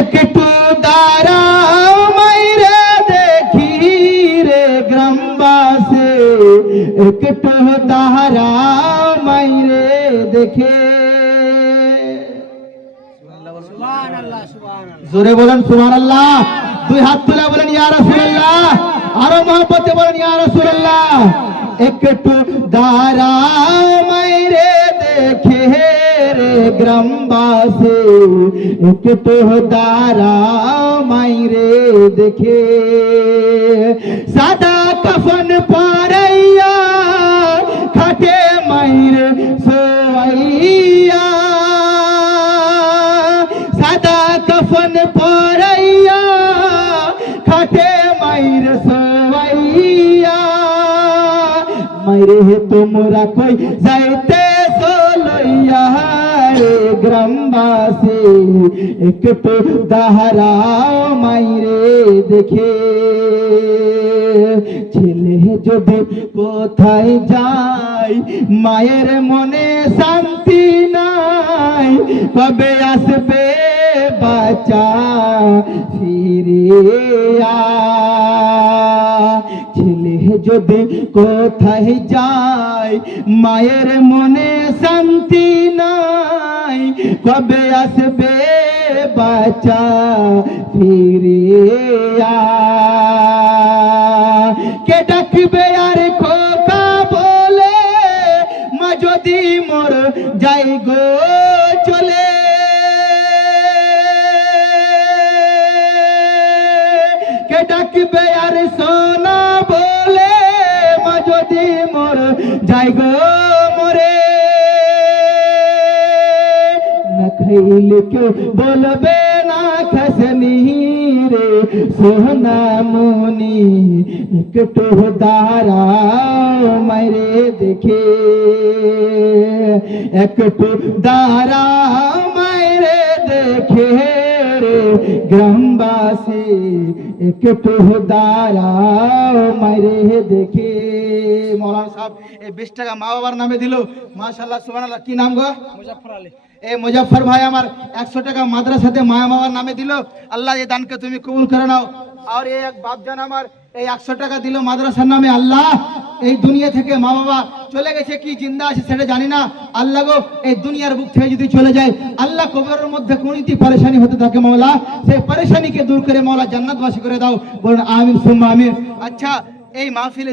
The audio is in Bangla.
একটু দাঁড়াও মাইরে দেখি রে গ্রামবাসী, একটু দাঁড়াও মাইরে দেখে। জোরে বলেন সুবহানাল্লাহ। দুই হাত তুলে বলেন ইয়া রাসূলুল্লাহ। আরো মহব্বতে বলেন ইয়া রাসূলুল্লাহ। একটু দাঁড়াও মাইরে দেখে রে গ্রামবাসী, একটু দাঁড়াও মাইরে দেখে। সাদা কাফন পরাইয়া খাটে মাইরে সোয়াইয়া, সাদা কাফন পরাইয়া খাটে মাইরে সোয়াইয়া। মাইরে তোমরা কই যাইতে লইয়া রে গ্রামবাসী, একটু দাঁড়াও মাইরে দেখে। ছেলে যদি কোথায় যায় মায়ের মনে শান্তি নাই, কবে আসবে বাচ্চা ফিরিয়া। ছেলে যদি কোথায় যায় মায়ের মনে শান্তি নাই, কবে আসবে বাচ্চা ফিরিয়া। কে ডাকবে আর খোকা বলে, মা যদি মোর যাই গো চলে। কে ডাকবে আর সোনা বলে, মা যদি মোর যাই গো মরে। না খাইলে কেউ বলবে না খাসনি রে সোনা মুনি, একটু দাঁড়াও মাইরে দেখে। একটু দাঁড়াও মাইরে দেখে রে গ্রামবাসী, একটু দাঁড়াও মাইরে দেখে। মৌলানা সাহেব এই 20 টাকা মা বাবার নামে দিল, মাশাআল্লাহ সুবহানাল্লাহ। কি নাম গো? মুজাফফর আলী। এই মুজাফফর ভাই আমার 100 টাকা মাদ্রাসাতে মা বাবার নামে দিল। আল্লাহ এই দানকে তুমি কবুল করে নাও। আর এই এক বাপজান আমার এই 100 টাকা দিল মাদ্রাসার নামে। আল্লাহ এই দুনিয়া থেকে মা বাবা চলে গেছে কি জিন্দা আছে সেটা জানি না। আল্লাহ গো এই দুনিয়ার বুক থেকে যদি চলে যায়, আল্লাহ কবরের মধ্যে কোনটি পরেশানি হতে থাকে মাওলা, সেই পরেশানিকে দূর করে মাওলা জান্নাতবাসী করে দাও। বলুন আমিন সুম্মা আমিন। আচ্ছা এই মাহফিলে